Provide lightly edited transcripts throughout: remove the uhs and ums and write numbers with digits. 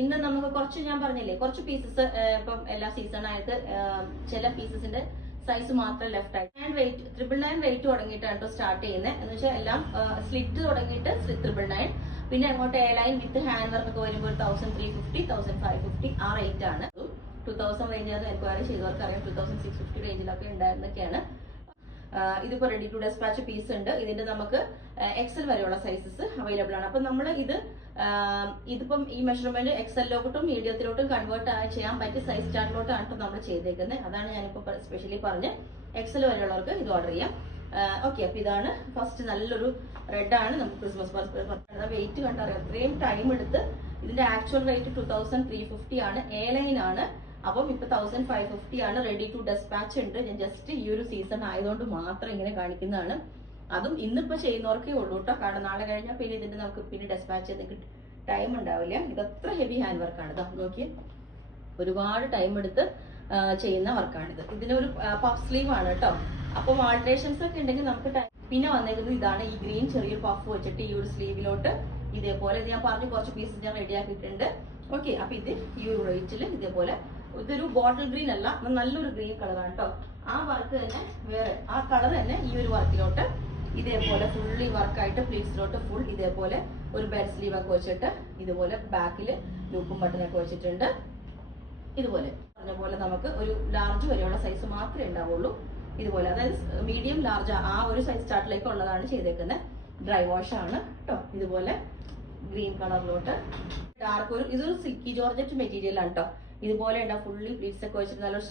ഇന്ന് നമുക്ക് കുറച്ച് ഞാൻ പറഞ്ഞില്ലേ കുറച്ച് പീസസ് ഇപ്പം എല്ലാ സീസൺ ആയിട്ട് ചില പീസസിന്റെ സൈസ് മാത്രം ലെഫ്റ്റ് ആയിട്ട് റേറ്റ് 999 റേറ്റ് തുടങ്ങിയിട്ടാണ് സ്റ്റാർട്ട് ചെയ്യുന്നത്. എന്ന് വെച്ചാൽ എല്ലാം സ്ലിറ്റ് തുടങ്ങിയിട്ട് 999, പിന്നെ അങ്ങോട്ട് A line with hand work ഒക്കെ വരുമ്പോൾ 1350 1550 ആ റേറ്റ് ആണ്. 2000 റേഞ്ചിൽ എൻക്വയറി ചെയ്തവർക്ക് അറിയാം 2650 റേഞ്ചിലൊക്കെ ഉണ്ടായിരുന്നൊക്കെയാണ്. ഇതിപ്പോ റെഡി ടു ഡെസ്പാച്ച് പീസ് ഉണ്ട്. ഇതിന്റെ നമുക്ക് എക്സൽ വരെയുള്ള സൈസസ് അവൈലബിൾ ആണ്. അപ്പൊ നമ്മൾ ഇതിപ്പം ഈ മെഷർമെന്റ് എക്സലിലോട്ടും മീഡിയത്തിലോട്ടും കൺവേർട്ട് ചെയ്യാൻ പറ്റിയ സൈസ് ചാർട്ടിലോട്ടാണ് നമ്മൾ ചെയ്തേക്കുന്നത്. അതാണ് ഞാനിപ്പോ സ്പെഷ്യലി പറഞ്ഞ് എക്സൽ വരെയുള്ളവർക്ക് ഇത് ഓർഡർ ചെയ്യാം. ഓക്കെ, അപ്പൊ ഇതാണ് ഫസ്റ്റ് നല്ലൊരു റെഡ് ആണ്. നമുക്ക് ക്രിസ്മസ് വെയിറ്റ് കണ്ടറിയാം, അത്രയും ടൈം എടുത്ത് ഇതിന്റെ ആക്ച്വൽ റേറ്റ് 2350 ആണ്. എ ലൈൻ ആണ്. അപ്പം ഇപ്പൊ 1550 ആണ്. റെഡി ടു ഡെസ്പാച്ച് ഉണ്ട്. ഞാൻ ജസ്റ്റ് ഈ ഒരു സീസൺ ആയതുകൊണ്ട് മാത്രം ഇങ്ങനെ കാണിക്കുന്നതാണ്. അതും ഇന്നിപ്പോ ചെയ്യുന്നവർക്കേ ഉള്ളൂ കേട്ടോ. കാരണം നാളെ കഴിഞ്ഞാൽ പിന്നെ ഇതിന്റെ നമുക്ക് പിന്നെ ഡെസ്പാച്ച് ചെയ്ത് ടൈം ഉണ്ടാവില്ല. ഇതത്ര ഹെവി ഹാൻഡ് വർക്കാണ്. ഇതാ നോക്കി, ഒരുപാട് ടൈം എടുത്ത് ചെയ്യുന്ന വർക്കാണിത്. ഇതിനൊരു പഫ് സ്ലീവ് ആണ് കേട്ടോ. അപ്പം ആൾട്രേഷൻസ് ഒക്കെ ഉണ്ടെങ്കിൽ നമുക്ക് പിന്നെ വന്നേക്കുന്നത് ഇതാണ്. ഈ ഗ്രീൻ ചെറിയൊരു പഫ് വെച്ചിട്ട് ഈ ഒരു സ്ലീവിലോട്ട് ഇതേപോലെ ഇത് ഞാൻ പറഞ്ഞു കുറച്ച് പീസസ് ഞാൻ റെഡി ആക്കിയിട്ടുണ്ട്. ഓക്കെ, അപ്പൊ ഇത് ഈ ഒരു റേറ്റിൽ ഇതേപോലെ ഇതൊരു ബോട്ടിൽ ഗ്രീൻ അല്ല, നല്ലൊരു ഗ്രീൻ കളറാണ് കേട്ടോ. ആ വർക്ക് തന്നെ വേറെ ആ കളർ തന്നെ ഈ ഒരു വർക്കിലോട്ട് ഇതേപോലെ ഫുള്ളി വർക്കായിട്ട് പ്ലീറ്റ്സിലോട്ട് ഫുൾ ഇതേപോലെ ഒരു ബെഡ് സ്ലീവ് ഒക്കെ വെച്ചിട്ട് ഇതുപോലെ ബാക്കിൽ ലൂപ്പും ബട്ടനൊക്കെ വെച്ചിട്ടുണ്ട്. ഇതുപോലെ പറഞ്ഞ പോലെ നമുക്ക് ഒരു ലാർജ് വരെയുള്ള സൈസ് മാത്രമേ ഉണ്ടാവുള്ളൂ. ഇതുപോലെ അതായത് മീഡിയം ലാർജ് ആ ഒരു സൈസ് ചാർട്ടിലേക്ക് ഉള്ളതാണ് ചെയ്തേക്കുന്നത്. ഡ്രൈ വാഷ് ആണ് കേട്ടോ. ഇതുപോലെ ഗ്രീൻ കളറിലോട്ട് ഡാർക്ക് ഇതൊരു സിൽക്കി ജോർജറ്റ് മെറ്റീരിയൽ ആണ് കേട്ടോ. ഇതുപോലെ ഉണ്ടാവും ഫുള്ളി പ്ലീറ്റ്സ് ഒക്കെ വെച്ചിട്ട് നല്ലൊരു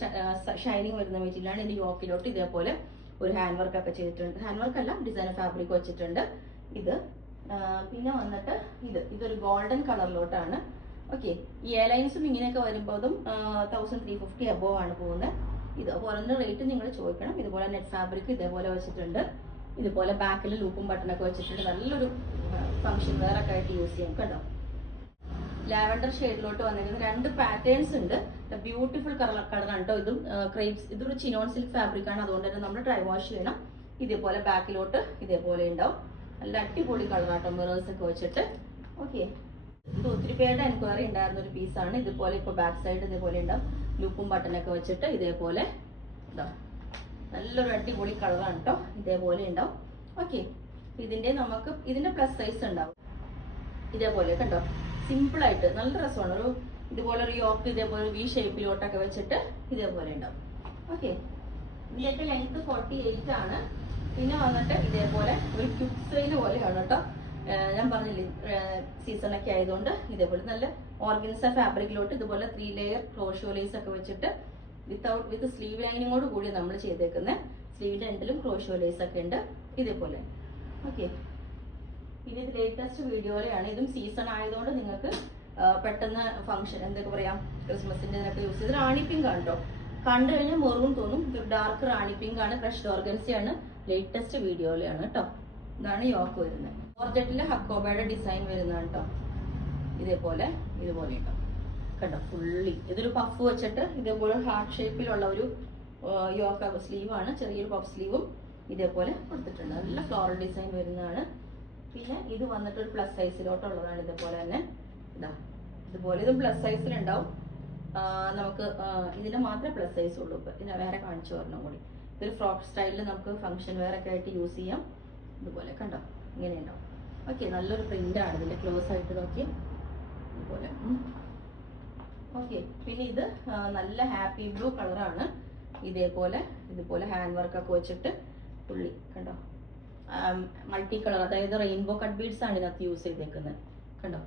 ഷൈനിങ് വരുന്ന മെറ്റീരിയൽ ആണ്. ഇതിന്റെ യോക്കിലോട്ട് ഇതേപോലെ ഒരു ഹാൻഡ് വർക്ക് ഒക്കെ ചെയ്തിട്ടുണ്ട്. ഹാൻഡ് വർക്ക് അല്ല, ഡിസൈനർ ഫാബ്രിക് വെച്ചിട്ടുണ്ട്. ഇത് പിന്നെ വന്നിട്ട് ഇതൊരു ഗോൾഡൻ കളറിലോട്ടാണ്. ഓക്കെ, ഈ എയർലൈൻസും ഇങ്ങനെയൊക്കെ വരുമ്പോൾ അതും 1350 അബോവ് ആണ് പോകുന്നത്. ഇത് കുറഞ്ഞ റേറ്റ് നിങ്ങൾ ചോദിക്കണം. ഇതുപോലെ നെറ്റ് ഫാബ്രിക് ഇതേപോലെ വെച്ചിട്ടുണ്ട്. ഇതുപോലെ ബാക്കിൽ ലൂപ്പും ബട്ടണൊക്കെ വെച്ചിട്ടുണ്ട്. നല്ലൊരു ഫംഗ്ഷൻ വെയർ ഒക്കെ ആയിട്ട് യൂസ് ചെയ്യാം കേട്ടോ. ലാവൻഡർ ഷെയ്ഡിലോട്ട് വന്നിരിക്കുന്ന രണ്ട് പാറ്റേൺസ് ഉണ്ട്. ബ്യൂട്ടിഫുൾ കളറാണ് കേട്ടോ. ഇതും ക്രേപ്സ്, ഇതൊരു ചിനോൺ സിൽക്ക് ഫാബ്രിക് ആണ്. അതുകൊണ്ട് തന്നെ നമ്മൾ ഡ്രൈ വാഷ് ചെയ്യണം. ഇതേപോലെ ബാക്കിലോട്ട് ഇതേപോലെ ഉണ്ടാവും. നല്ല അടിപൊളി കളറാട്ടോ, മിറേഴ്സ് ഒക്കെ വെച്ചിട്ട്. ഓക്കെ, ഇത് ഒത്തിരി പേരുടെ എൻക്വയറി ഉണ്ടായിരുന്ന ഒരു പീസാണ്. ഇതുപോലെ ഇപ്പൊ ബാക്ക് സൈഡ് ഇതേപോലെ ഉണ്ടാവും. ലൂപ്പും ബട്ടനൊക്കെ വെച്ചിട്ട് ഇതേപോലെ ഇതാ നല്ലൊരു അടിപൊളി കളറാണ് കേട്ടോ. ഇതേപോലെ ഉണ്ടാവും. ഓക്കെ, ഇതിന്റെ പ്ലസ് സൈസ് ഉണ്ടാവും. ഇതേപോലെ കണ്ടോ, സിമ്പിൾ ആയിട്ട് നല്ല രസമാണ്. ഇതുപോലെ ഒരു യോക്ക് ഇതേപോലെ വി ഷേപ്പിലോട്ടൊക്കെ വെച്ചിട്ട് ഇതേപോലെ ഉണ്ടാവും. ഓക്കെ, ഇതിന്റെയൊക്കെ ലെങ്ത് 48 ആണ്. പിന്നെ വന്നിട്ട് ഇതേപോലെ ഒരു ക്യുക്ക് സെയിൽ പോലെയാണ് കേട്ടോ. ഞാൻ പറഞ്ഞില്ലേ സീസണൊക്കെ ആയതുകൊണ്ട് ഇതേപോലെ നല്ല ഓർഗൻസ ഫാബ്രിക്കിലോട്ട് ഇതുപോലെ 3 ലെയർ ക്രോഷോ ലേസ് ഒക്കെ വെച്ചിട്ട് വിത്ത് സ്ലീവ് ലൈനിങ്ങോട് കൂടി നമ്മൾ ചെയ്തേക്കുന്നത്. സ്ലീവിന്റെ എൻഡിലും ക്രോഷോ ലേസ് ഒക്കെ ഉണ്ട് ഇതേപോലെ. ഓക്കെ, പിന്നെ ഇത് ലേറ്റസ്റ്റ് വീഡിയോയിലാണ്. ഇതും സീസൺ ആയതുകൊണ്ട് നിങ്ങൾക്ക് പെട്ടെന്ന് ഫംഗ്ഷൻ എന്തൊക്കെ പറയാം ക്രിസ്മസിന്റെ ഇതിനൊക്കെ യൂസ് ചെയ്ത് റാണി പിങ്ക് ആണ് കേട്ടോ. കണ്ടു കഴിഞ്ഞാൽ മെറൂൺ തോന്നും. ഡാർക്ക് റാണി പിങ്ക് ആണ്. ക്രഷ്ഡ് ഓർഗൻസിയാണ്. ലേറ്റസ്റ്റ് വീഡിയോയിലാണ് കേട്ടോ. ഇതാണ് യോക്ക് വരുന്നത്. ജോർജറ്റിലെ ഹക്കോബയുടെ ഡിസൈൻ വരുന്നതാണ് കേട്ടോ. ഇതേപോലെ ഉണ്ടാവും കേട്ടോ. ഫുള്ളി ഇതൊരു പഫ് വെച്ചിട്ട് ഇതേപോലെ ഹാർട്ട് ഷേപ്പിലുള്ള ഒരു യോക്ക് സ്ലീവ് ആണ്. ചെറിയൊരു പഫ് സ്ലീവും ഇതേപോലെ കൊടുത്തിട്ടുണ്ട്. നല്ല ഫ്ലോറൽ ഡിസൈൻ വരുന്നതാണ്. പിന്നെ ഇത് വന്നിട്ട് ഒരു പ്ലസ് സൈസിലോട്ടുള്ളതാണ്. ഇതേപോലെ തന്നെ ഇതുപോലെ ഇതും പ്ലസ് സൈസിലുണ്ടാവും. നമുക്ക് ഇതിന് മാത്രമേ പ്ലസ് സൈസ് ഉള്ളൂ. ഇപ്പൊ ഇതിനെ വേറെ കാണിച്ചു വരണം കൂടി. ഇതൊരു ഫ്രോക്ക് സ്റ്റൈലിൽ നമുക്ക് ഫംഗ്ഷൻ വെയർ ഒക്കെ ആയിട്ട് യൂസ് ചെയ്യാം. ഇതുപോലെ കണ്ടോ, ഇങ്ങനെ ഉണ്ടാവും. ഓക്കെ, നല്ലൊരു പ്രിന്റ് ആണ്. ഇതിന്റെ ക്ലോസ് ആയിട്ട് നോക്കി ഇതുപോലെ. ഓക്കെ, പിന്നെ ഇത് നല്ല ഹാപ്പി ബ്ലൂ കളറാണ്. ഇതുപോലെ ഹാൻഡ് വർക്ക് ഒക്കെ വെച്ചിട്ട് പുള്ളി കണ്ടോ മൾട്ടി കളർ, അതായത് റെയിൻബോ കട്ട് ബീഡ്സ് ആണ് ഇതിനകത്ത് യൂസ് ചെയ്തേക്കുന്നത് കണ്ടോ.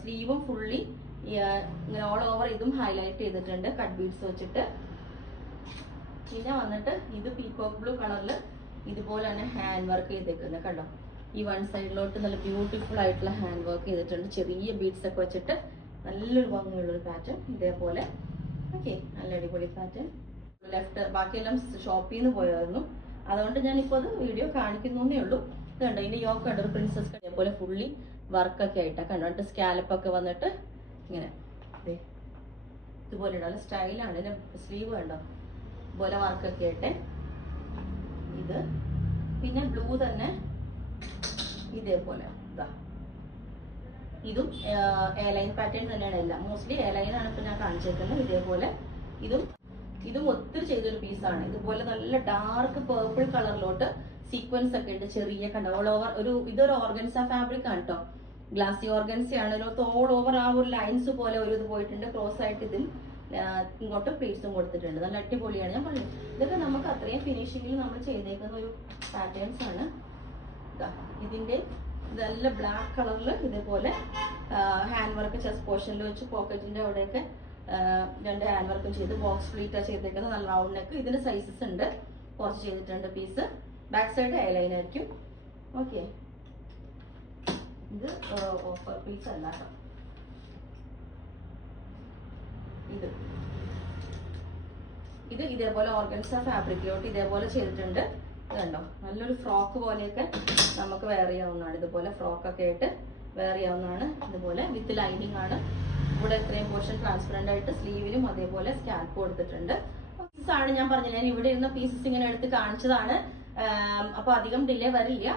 സ്ലീവും ഫുള്ളി ഇങ്ങനെ ഓൾ ഓവർ ഇതും ഹൈലൈറ്റ് ചെയ്തിട്ടുണ്ട് കട്ട് ബീഡ്സ് വെച്ചിട്ട്. പിന്നെ വന്നിട്ട് ഇത് പീകോക്ക് ബ്ലൂ കളറിൽ ഇതുപോലെ തന്നെ ഹാൻഡ് വർക്ക് ചെയ്തേക്കുന്നത് കണ്ടോ. ഈ വൺ സൈഡിലോട്ട് നല്ല ബ്യൂട്ടിഫുൾ ആയിട്ടുള്ള ഹാൻഡ് വർക്ക് ചെയ്തിട്ടുണ്ട്. ചെറിയ ബീഡ്സ് ഒക്കെ വെച്ചിട്ട് നല്ലൊരു ഭംഗിയുള്ളൊരു പാറ്റേൺ ഇതേപോലെ. ഓക്കെ, നല്ല അടിപൊളി പാറ്റേൺ. ലെഫ്റ്റ് ബാക്കിയെല്ലാം ഷോപ്പിൽ നിന്ന് പോയായിരുന്നു. അതുകൊണ്ട് ഞാനിപ്പോൾ അത് വീഡിയോ കാണിക്കുന്നേ ഉള്ളൂ. ഇത് കണ്ടോ, ഇതിന്റെ യോക്ക് കണ്ടോ, ഒരു പ്രിൻസസ് അതേപോലെ ഫുള്ളി വർക്കൊക്കെ ആയിട്ടാണ് കണ്ടോ. സ്കാലപ്പ് ഒക്കെ വന്നിട്ട് ഇങ്ങനെ ഇതുപോലെ ഉണ്ടാവും. സ്റ്റൈലാണ്. ഇതിന്റെ സ്ലീവ് കണ്ടോ, ഇതുപോലെ വർക്കൊക്കെ ആയിട്ട്. ഇത് പിന്നെ ബ്ലൂ തന്നെ ഇതേപോലെ ഇതും എയർലൈൻ പാറ്റേൺ തന്നെയാണ് എല്ലാം. മോസ്റ്റ്ലി എയർലൈൻ ആണ് ഇപ്പൊ ഞാൻ കാണിച്ചേക്കുന്നത്. ഇതേപോലെ ഇതും ഒത്തിരി ചെയ്തൊരു പീസാണ്. ഇതുപോലെ നല്ല ഡാർക്ക് പേർപ്പിൾ കളറിലോട്ട് സീക്വൻസ് ഒക്കെ ഉണ്ട്, ചെറിയ കണ്ട ഓൾ ഓവർ. ഇതൊരു ഓർഗൻസ ഫാബ്രിക് ആണ് കേട്ടോ, ഗ്ലാസി ഓർഗൻസി ആണ്. ഓൾ ഓവർ ആ ഒരു ലൈൻസ് പോലെ ഒരു ഇത് പോയിട്ടുണ്ട്. ക്രോസ് ആയിട്ട് ഇതിൽ ഇങ്ങോട്ട് പ്ലീറ്റ്സും കൊടുത്തിട്ടുണ്ട്. നല്ല അടിപൊളിയാണ്. ഞാൻ പറഞ്ഞു ഇതൊക്കെ നമുക്ക് അത്രയും ഫിനിഷിങ്ങിൽ നമ്മൾ ചെയ്തേക്കുന്ന ഒരു പാറ്റേൺസ് ആണ്. ഇതിന്റെ നല്ല ബ്ലാക്ക് കളറിൽ ഇതേപോലെ ഹാൻഡ് വർക്ക് ചെസ്റ്റ് പോർഷനിൽ വെച്ച് പോക്കറ്റിന്റെ അവിടെയൊക്കെ 2 ഹാൻഡ് വർക്കും ചെയ്ത് ബോക്സ് ഫ്ലീറ്റാ ചെയ്തേക്കുന്നത്. നല്ല റൗണ്ട് നെക്ക്. ഇതിന്റെ സൈസസ് ഉണ്ട്, കുറച്ച് ചെയ്തിട്ടുണ്ട് പീസ്. ബാക്ക് സൈഡ് എയർലൈൻ ആയിരിക്കും. ഓക്കെ, ഇത് ഓഫർ പീസ് അല്ല കേട്ടോ. ഇത് ഇതേപോലെ ഓർഗൻസ ഫാബ്രിക്കിലോട്ട് ഇതേപോലെ ചെയ്തിട്ടുണ്ട്. ഇതുണ്ടോ, നല്ലൊരു ഫ്രോക്ക് പോലെയൊക്കെ നമുക്ക് വെയർ ചെയ്യാവുന്നതാണ്. ഇതുപോലെ ഫ്രോക്കൊക്കെ ആയിട്ട് വെയർ ചെയ്യാവുന്നതാണ്. ഇതുപോലെ വിത്ത് ലൈനിങ് ആണ്. ഇവിടെ ഇത്രയും പോർഷൻ ട്രാൻസ്പെറന്റ് ആയിട്ട് സ്ലീവിലും അതേപോലെ സ്കാൽപ്പ് കൊടുത്തിട്ടുണ്ട്. പീസസ് ആണ് ഞാൻ പറഞ്ഞില്ല, ഞാൻ ഇവിടെ ഇരുന്ന പീസസ് ഇങ്ങനെ എടുത്ത് കാണിച്ചതാണ്. അപ്പൊ അധികം ഡിലേ വരില്ല.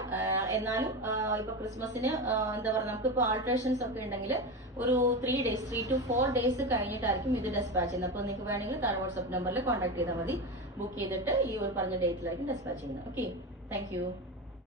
എന്നാലും ഇപ്പൊ ക്രിസ്മസിന് എന്താ പറയുക, നമുക്ക് ഇപ്പൊ ആൾട്രേഷൻസ് ഒക്കെ ഉണ്ടെങ്കിൽ ഒരു 3 to 4 days കഴിഞ്ഞിട്ടായിരിക്കും ഇത് ഡെസ്പാച്ച് ചെയ്യുന്നത്. അപ്പൊ നിങ്ങൾക്ക് വേണമെങ്കിൽ താഴെ വാട്സ്ആപ്പ് നമ്പറിൽ കോൺടാക്ട് ചെയ്താൽ മതി. ബുക്ക് ചെയ്തിട്ട് ഈ ഒരു പറഞ്ഞ ഡേറ്റിലായിരിക്കും ഡെസ്പാച്ച് ചെയ്യുന്നത്. Okay, thank you.